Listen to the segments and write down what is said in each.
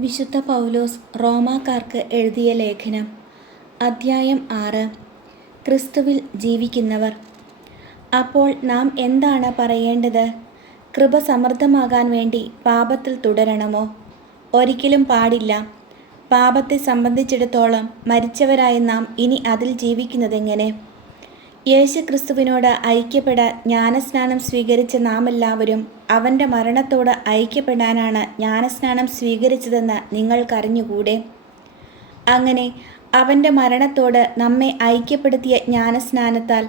വിശുദ്ധ പൗലോസ് റോമാക്കാർക്ക് എഴുതിയ ലേഖനം അദ്ധ്യായം ആറ് ക്രിസ്തുവിൽ ജീവിക്കുന്നവർ. അപ്പോൾ നാം എന്താണ് പറയേണ്ടത്? കൃപ സമൃദ്ധമാകാൻ വേണ്ടി പാപത്തിൽ തുടരണമോ? ഒരിക്കലും പാടില്ല. പാപത്തെ സംബന്ധിച്ചിടത്തോളം മരിച്ചവരായ നാം ഇനി അതിൽ ജീവിക്കുന്നതെങ്ങനെ? യേശു ക്രിസ്തുവിനോട് ഐക്യപ്പെടാൻ ജ്ഞാനസ്നാനം സ്വീകരിച്ച നാം എല്ലാവരും അവന്റെ മരണത്തോട് ഐക്യപ്പെടാനാണ് ജ്ഞാനസ്നാനം സ്വീകരിച്ചതെന്ന് നിങ്ങൾക്കറിഞ്ഞുകൂടെ? അങ്ങനെ അവന്റെ മരണത്തോട് നമ്മെ ഐക്യപ്പെടുത്തിയ ജ്ഞാനസ്നാനത്താൽ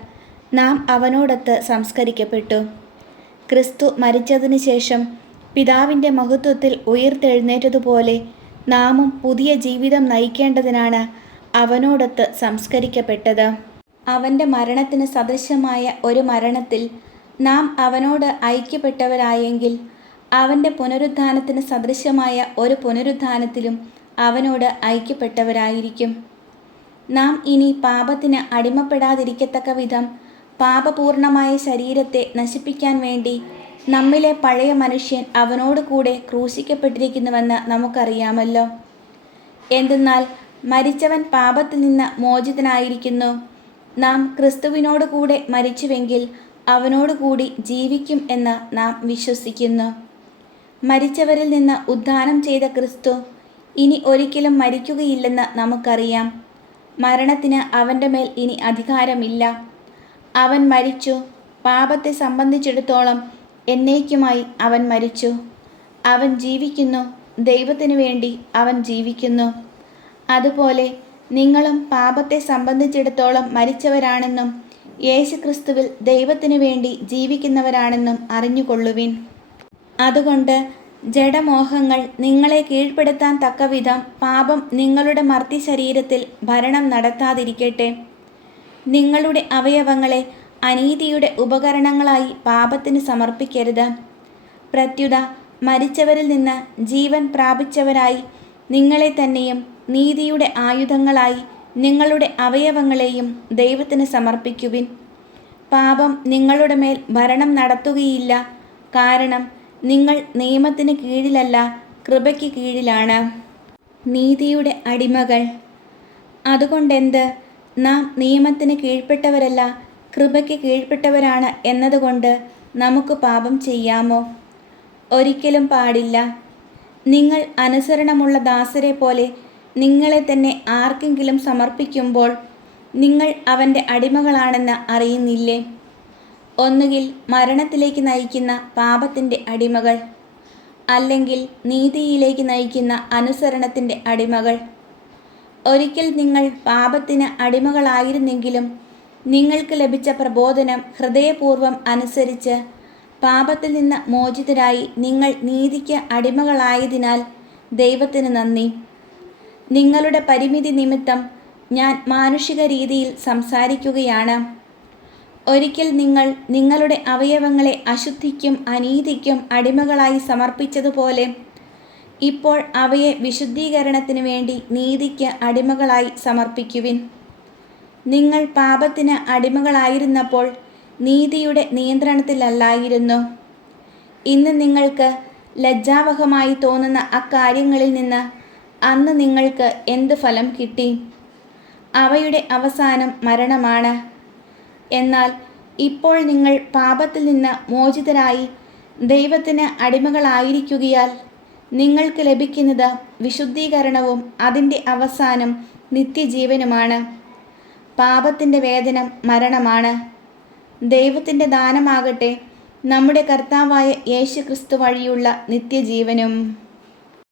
നാം അവനോടൊത്ത് സംസ്കരിക്കപ്പെട്ടു. ക്രിസ്തു മരിച്ചതിന് ശേഷം പിതാവിന്റെ മഹത്വത്തിൽ ഉയർത്തെഴുന്നേറ്റതുപോലെ നാമും പുതിയ ജീവിതം നയിക്കേണ്ടതിനാണ് അവനോടൊത്ത് സംസ്കരിക്കപ്പെട്ടത്. അവന്റെ മരണത്തിന് സദൃശമായ ഒരു മരണത്തിൽ നാം അവനോട് ഐക്യപ്പെട്ടവരായെങ്കിൽ അവന്റെ പുനരുത്ഥാനത്തിന് സദൃശമായ ഒരു പുനരുത്ഥാനത്തിലും അവനോട് ഐക്യപ്പെട്ടവരായിരിക്കും. നാം ഇനി പാപത്തിന് അടിമപ്പെടാതിരിക്കത്തക്ക വിധം പാപപൂർണമായ ശരീരത്തെ നശിപ്പിക്കാൻ വേണ്ടി നമ്മിലെ പഴയ മനുഷ്യൻ അവനോട് കൂടെ ക്രൂശിക്കപ്പെട്ടിരിക്കുന്നുവെന്ന് നമുക്കറിയാമല്ലോ. എന്തെന്നാൽ മരിച്ചവൻ പാപത്തിൽ നിന്ന് മോചിതനായിരിക്കുന്നു. നാം ക്രിസ്തുവിനോട് കൂടെ മരിച്ചുവെങ്കിൽ അവനോട് കൂടി ജീവിക്കും എന്ന് നാം വിശ്വസിക്കുന്നു. മരിച്ചവരിൽ നിന്ന് ഉദ്ധാനം ചെയ്ത ക്രിസ്തു ഇനി ഒരിക്കലും മരിക്കുകയില്ലെന്ന് നമുക്കറിയാം. മരണത്തിന് അവന്റെ മേൽ ഇനി അധികാരമില്ല. അവൻ മരിച്ചു. പാപത്തെ സംബന്ധിച്ചിടത്തോളം എന്നേക്കുമായി അവൻ മരിച്ചു. അവൻ ജീവിക്കുന്നു. ദൈവത്തിനു വേണ്ടി അവൻ ജീവിക്കുന്നു. അതുപോലെ നിങ്ങളും പാപത്തെ സംബന്ധിച്ചിടത്തോളം മരിച്ചവരാണെന്നും യേശുക്രിസ്തുവിൽ ദൈവത്തിനു വേണ്ടി ജീവിക്കുന്നവരാണെന്നും അറിഞ്ഞുകൊള്ളുവിൻ. അതുകൊണ്ട് ജഡമോഹങ്ങൾ നിങ്ങളെ കീഴ്പ്പെടുത്താൻ തക്കവിധം പാപം നിങ്ങളുടെ മർത്തി ശരീരത്തിൽ ഭരണം നടത്താതിരിക്കട്ടെ. നിങ്ങളുടെ അവയവങ്ങളെ അനീതിയുടെ ഉപകരണങ്ങളായി പാപത്തിന് സമർപ്പിക്കരുത്. പ്രത്യുത മരിച്ചവരിൽ നിന്ന് ജീവൻ പ്രാപിച്ചവരായി നിങ്ങളെ തന്നെയും നീതിയുടെ ആയുധങ്ങളായി നിങ്ങളുടെ അവയവങ്ങളെയും ദൈവത്തിന് സമർപ്പിക്കുവിൻ. പാപം നിങ്ങളുടെ മേൽ ഭരണം നടത്തുകയില്ല. കാരണം നിങ്ങൾ നിയമത്തിന് കീഴിലല്ല കൃപയ്ക്ക് കീഴിലാണ്. നീതിയുടെ അടിമകൾ. അതുകൊണ്ടെന്ത്? നാം നിയമത്തിന് കീഴ്പ്പെട്ടവരല്ല കൃപയ്ക്ക് കീഴ്പ്പെട്ടവരാണ് എന്നതുകൊണ്ട് നമുക്ക് പാപം ചെയ്യാമോ? ഒരിക്കലും പാടില്ല. നിങ്ങൾ അനുസരണമുള്ള ദാസരെ പോലെ നിങ്ങളെ തന്നെ ആർക്കെങ്കിലും സമർപ്പിക്കുമ്പോൾ നിങ്ങൾ അവന്റെ അടിമകളാണെന്ന് അറിയുന്നില്ലേ? ഒന്നുകിൽ മരണത്തിലേക്ക് നയിക്കുന്ന പാപത്തിന്റെ അടിമകൾ അല്ലെങ്കിൽ നീതിയിലേക്ക് നയിക്കുന്ന അനുസരണത്തിന്റെ അടിമകൾ. ഒരിക്കൽ നിങ്ങൾ പാപത്തിന് അടിമകളായിരുന്നെങ്കിലും നിങ്ങൾക്ക് ലഭിച്ച പ്രബോധനം ഹൃദയപൂർവം അനുസരിച്ച് പാപത്തിൽ നിന്ന് മോചിതരായി നിങ്ങൾ നീതിക്ക് അടിമകളായതിനാൽ ദൈവത്തിന് നന്ദി. നിങ്ങളുടെ പരിമിതി നിമിത്തം ഞാൻ മാനുഷിക രീതിയിൽ സംസാരിക്കുകയാണ്. ഒരിക്കൽ നിങ്ങൾ നിങ്ങളുടെ അവയവങ്ങളെ അശുദ്ധിക്കും അനീതിക്കും അടിമകളായി സമർപ്പിച്ചതുപോലെ ഇപ്പോൾ അവയെ വിശുദ്ധീകരണത്തിന് വേണ്ടി നീതിക്ക് അടിമകളായി സമർപ്പിക്കുവിൻ. നിങ്ങൾ പാപത്തിന് അടിമകളായിരുന്നപ്പോൾ നീതിയുടെ നിയന്ത്രണത്തിലല്ലായിരുന്നു. ഇന്ന് നിങ്ങൾക്ക് ലജ്ജാവഹമായി തോന്നുന്ന അക്കാര്യങ്ങളിൽ നിന്ന് അന്ന് നിങ്ങൾക്ക് എന്ത് ഫലം കിട്ടി? അവയുടെ അവസാനം മരണമാണ്. എന്നാൽ ഇപ്പോൾ നിങ്ങൾ പാപത്തിൽ നിന്ന് മോചിതരായി ദൈവത്തിന് അടിമകളായിരിക്കുകയാൽ നിങ്ങൾക്ക് ലഭിക്കുന്നത് വിശുദ്ധീകരണവും അതിന്റെ അവസാനം നിത്യജീവനുമാണ്. പാപത്തിന്റെ വേദനം മരണമാണ്. ദൈവത്തിന്റെ ദാനമാകട്ടെ നമ്മുടെ കർത്താവായ യേശു ക്രിസ്തു വഴിയുള്ള നിത്യജീവനും.